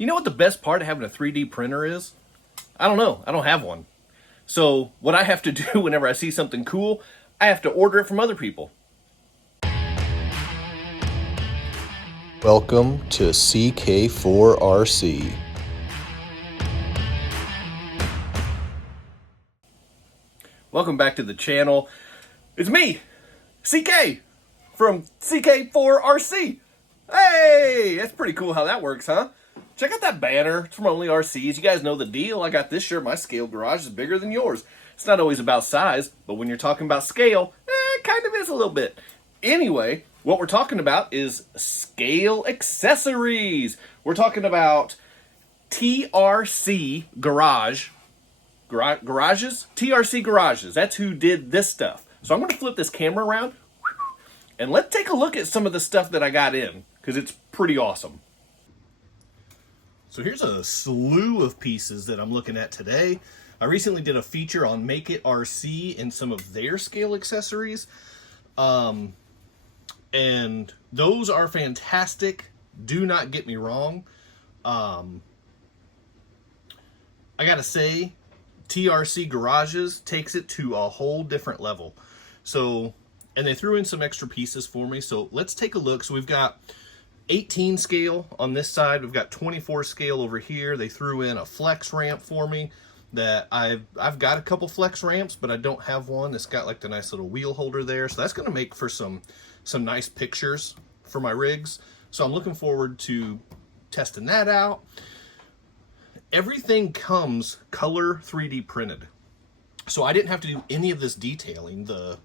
You know what the best part of having a 3D printer is? I don't know. I don't have one. So what I have to do whenever I see something cool, I have to order it from other people. Welcome to CK4RC. Welcome back to the channel. It's me, CK, from CK4RC. Hey, that's pretty cool how that works, huh? Check out that banner. It's from Only RCs. You guys know the deal. I got this shirt. My scale garage is bigger than yours. It's not always about size, but when you're talking about scale, it kind of is a little bit. Anyway, what we're talking about is scale accessories. We're talking about TRC Garage. Garages? TRC Garages. That's who did this stuff. So I'm going to flip this camera around and let's take a look at some of the stuff that I got in, because it's pretty awesome. So here's a slew of pieces that I'm looking at today. I recently did a feature on Make It RC and some of their scale accessories. And those are fantastic. Do not get me wrong. I gotta say, TRC Garages takes it to a whole different level. So, and they threw in some extra pieces for me. So let's take a look. So we've got 18 scale on this side. We've got 24 scale over here. They threw in a flex ramp for me that I've got a couple flex ramps, but I don't have one that's got like the nice little wheel holder there. So that's going to make for some nice pictures for my rigs. So I'm looking forward to testing that out. Everything comes color 3D printed. So I didn't have to do any of this detailing. The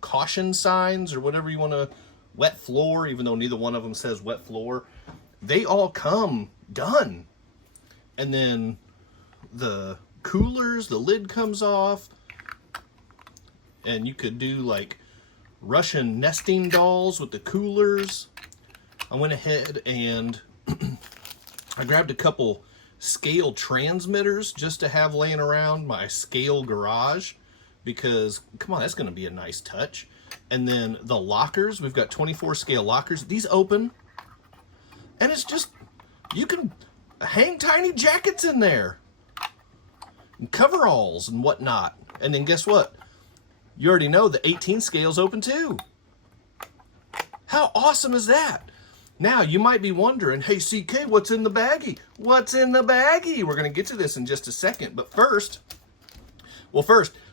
caution signs or whatever you want to, wet floor, even though neither one of them says wet floor, they all come done. And then the coolers, the lid comes off, and you could do like Russian nesting dolls with the coolers. I went ahead and I grabbed a couple scale transmitters just to have laying around my scale garage, because come on, that's going to be a nice touch. And then the lockers, we've got 24 scale lockers. These open, and it's just, you can hang tiny jackets in there, and coveralls and whatnot. And then guess what? You already know the 18 scale's open too. How awesome is that? Now, you might be wondering, hey, CK, what's in the baggie? What's in the baggie? We're going to get to this in just a second. But first,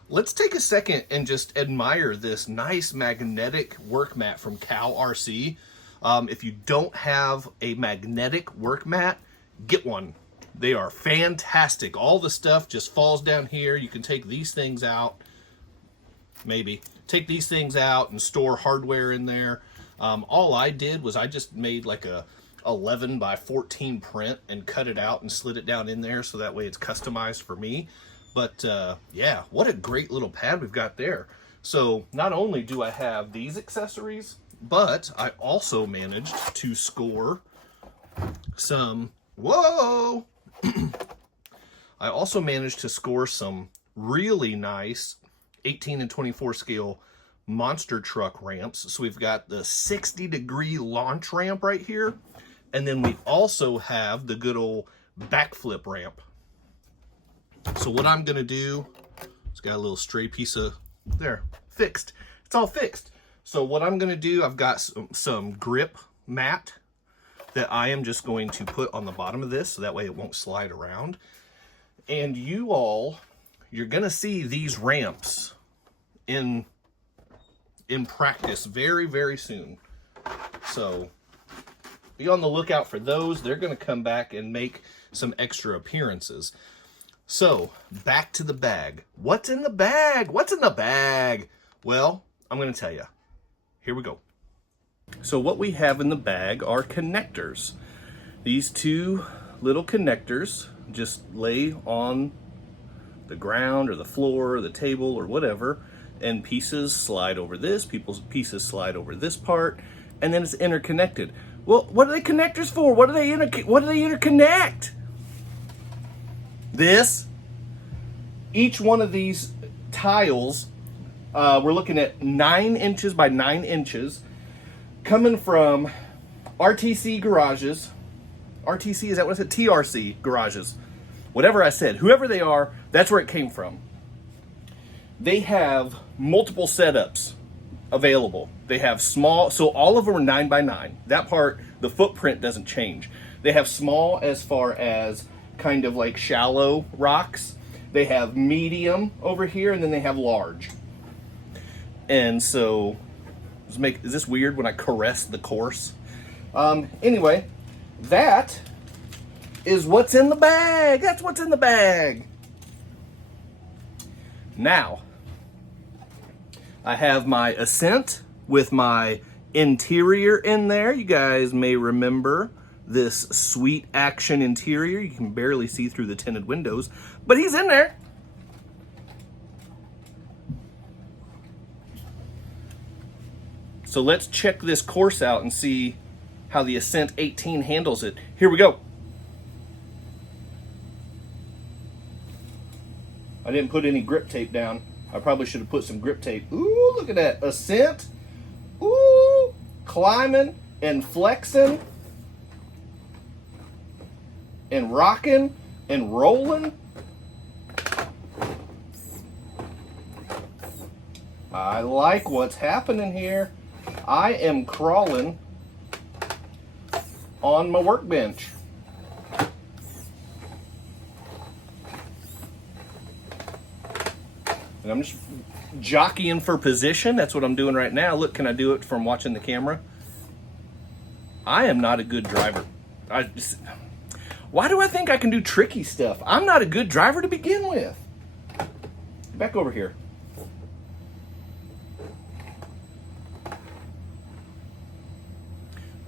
let's take a second and just admire this nice magnetic work mat from Cal RC. If you don't have a magnetic work mat, get one. They are fantastic. All the stuff just falls down here. You can take these things out, maybe. Take these things out and store hardware in there. All I did was I just made like a 11 by 14 print and cut it out and slid it down in there so that way it's customized for me. But yeah, what a great little pad we've got there. So not only do I have these accessories, but I also managed to score some, whoa! I also managed to score some really nice 18 and 24 scale monster truck ramps. So we've got the 60-degree launch ramp right here. And then we also have the good old backflip ramp. So what I'm going to do, it's got a little stray piece of, there, fixed. It's all fixed. So what I'm going to do, I've got some grip mat that I am just going to put on the bottom of this so that way it won't slide around. And you're going to see these ramps in practice very, very soon. So be on the lookout for those. They're going to come back and make some extra appearances. So, back to the bag. What's in the bag? What's in the bag? Well, I'm going to tell you. Here we go. So what we have in the bag are connectors. These two little connectors just lay on the ground or the floor or the table or whatever, and pieces slide over this, pieces slide over this part, and then it's interconnected. Well, what are they connectors for? What do they interconnect? Each one of these tiles, we're looking at 9 inches by 9 inches, coming from RTC Garages, RTC, is that what I said? TRC Garages. Whatever I said, whoever they are, that's where it came from. They have multiple setups available. They have small, so all of them are 9x9. That part, the footprint doesn't change. They have small as far as kind of like shallow rocks. They have medium over here, and then they have large. And so, is this weird when I caress the course? Anyway, that is what's in the bag. That's what's in the bag. Now, I have my Ascent with my interior in there. You guys may remember this sweet action interior. You can barely see through the tinted windows, but he's in there. So let's check this course out and see how the Ascent 18 handles it. Here we go. I didn't put any grip tape down. I probably should have put some grip tape. Ooh, look at that. Ascent. Ooh, climbing and flexing and rocking and rolling. I like what's happening here. I am crawling on my workbench. And I'm just jockeying for position. That's what I'm doing right now. Look, can I do it from watching the camera? I am not a good driver. Why do I think I can do tricky stuff? I'm not a good driver to begin with. Back over here.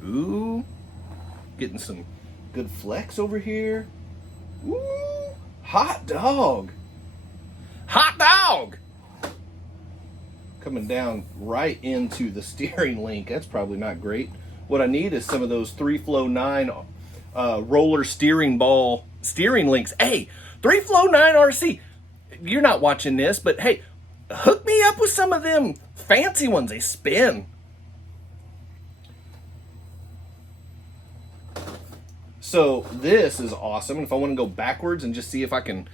Ooh, getting some good flex over here. Ooh, hot dog. Hot dog! Coming down right into the steering link. That's probably not great. What I need is some of those 3Flow 9 roller steering links. Hey, 3Flow 9 RC. You're not watching this, but hey, hook me up with some of them fancy ones. They spin. So this is awesome. If I want to go backwards and just see if I can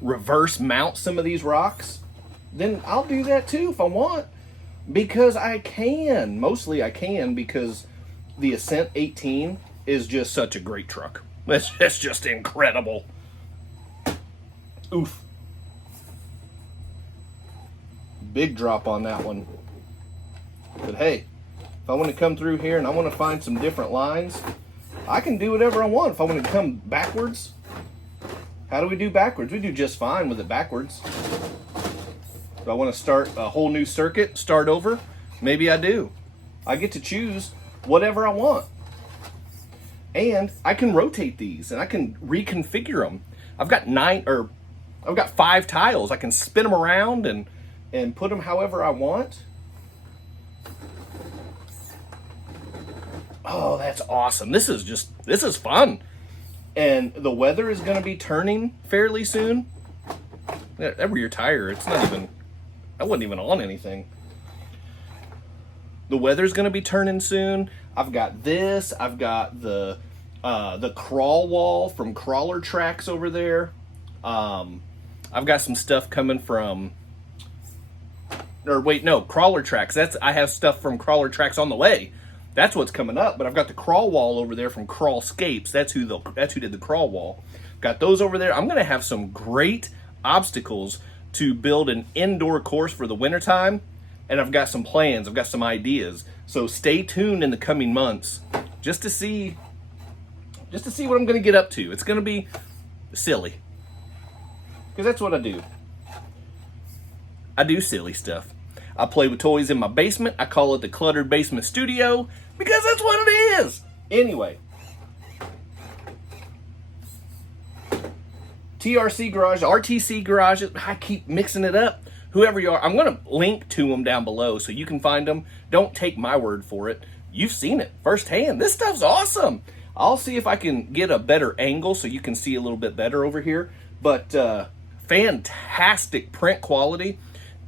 reverse mount some of these rocks, then I'll do that too if I want, because I can. Mostly I can because the Ascent 18 is just such a great truck. That's just incredible. Oof. Big drop on that one. But hey, if I want to come through here and I want to find some different lines, I can do whatever I want. If I want to come backwards, how do we do backwards? We do just fine with it backwards. Do I want to start a whole new circuit, start over? Maybe I do. I get to choose whatever I want. And I can rotate these and I can reconfigure them. I've got 5 tiles. I can spin them around and put them however I want. Oh, that's awesome. This is fun. And the weather is going to be turning fairly soon. That rear tire, I wasn't even on anything. The weather's going to be turning soon. I've got this. I've got the crawl wall from Crawler Tracks over there. I've got some stuff coming from, Crawler Tracks. I have stuff from Crawler Tracks on the way. That's what's coming up, but I've got the crawl wall over there from Crawlscapes. That's who did the crawl wall. Got those over there. I'm going to have some great obstacles to build an indoor course for the wintertime, and I've got some plans. I've got some ideas. So stay tuned in the coming months just to see what I'm going to get up to. It's going to be silly, because that's what I do. I do silly stuff. I play with toys in my basement. I call it the Cluttered Basement Studio, because that's what it is. Anyway, TRC Garage, RTC Garage, I keep mixing it up. Whoever you are, I'm going to link to them down below so you can find them. Don't take my word for it. You've seen it firsthand. This stuff's awesome. I'll see if I can get a better angle so you can see a little bit better over here. But fantastic print quality.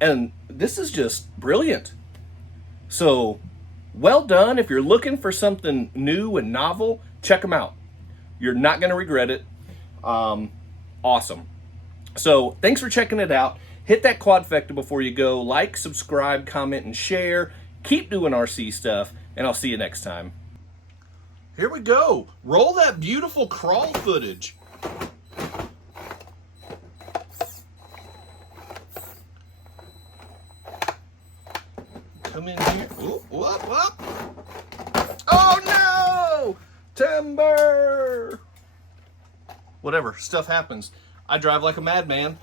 And this is just brilliant. So, well done. If you're looking for something new and novel, check them out. You're not going to regret it. Awesome. So thanks for checking it out. Hit that quadfecta before you go. Like, subscribe, comment, and share. Keep doing RC stuff, and I'll see you next time. Here we go. Roll that beautiful crawl footage. Come in here. Ooh, whoop, whoop. Oh no! Timber! Whatever, stuff happens. I drive like a madman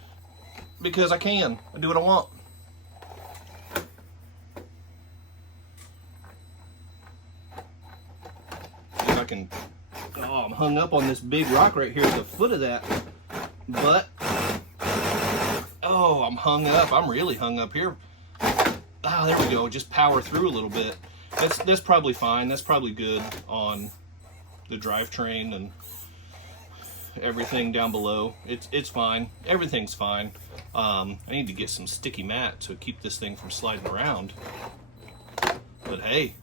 because I can. I do what I want. If I can. Oh, I'm hung up on this big rock right here at the foot of that. But. Oh, I'm hung up. I'm really hung up here. Oh, there we go. Just power through a little bit. That's probably fine. That's probably good on the drivetrain and everything down below. It's fine. Everything's fine. I need to get some sticky mat to keep this thing from sliding around. But hey,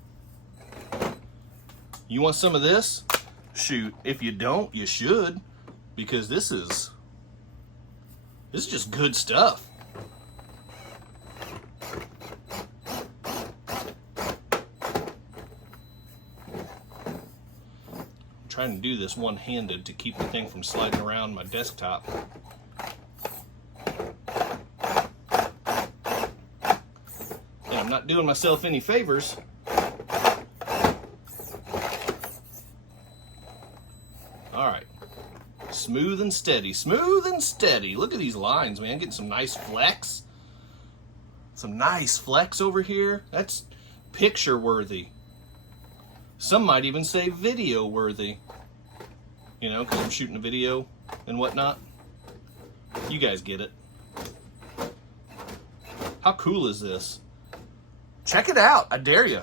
you want some of this? Shoot, if you don't, you should, because this is just good stuff. Trying to do this one-handed to keep the thing from sliding around my desktop. And I'm not doing myself any favors. Alright. Smooth and steady. Smooth and steady. Look at these lines, man. Getting some nice flex. Some nice flex over here. That's picture worthy. Some might even say video worthy. You know, because I'm shooting a video and whatnot. You guys get it. How cool is this? Check it out. I dare you.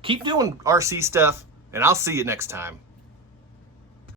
Keep doing RC stuff, and I'll see you next time.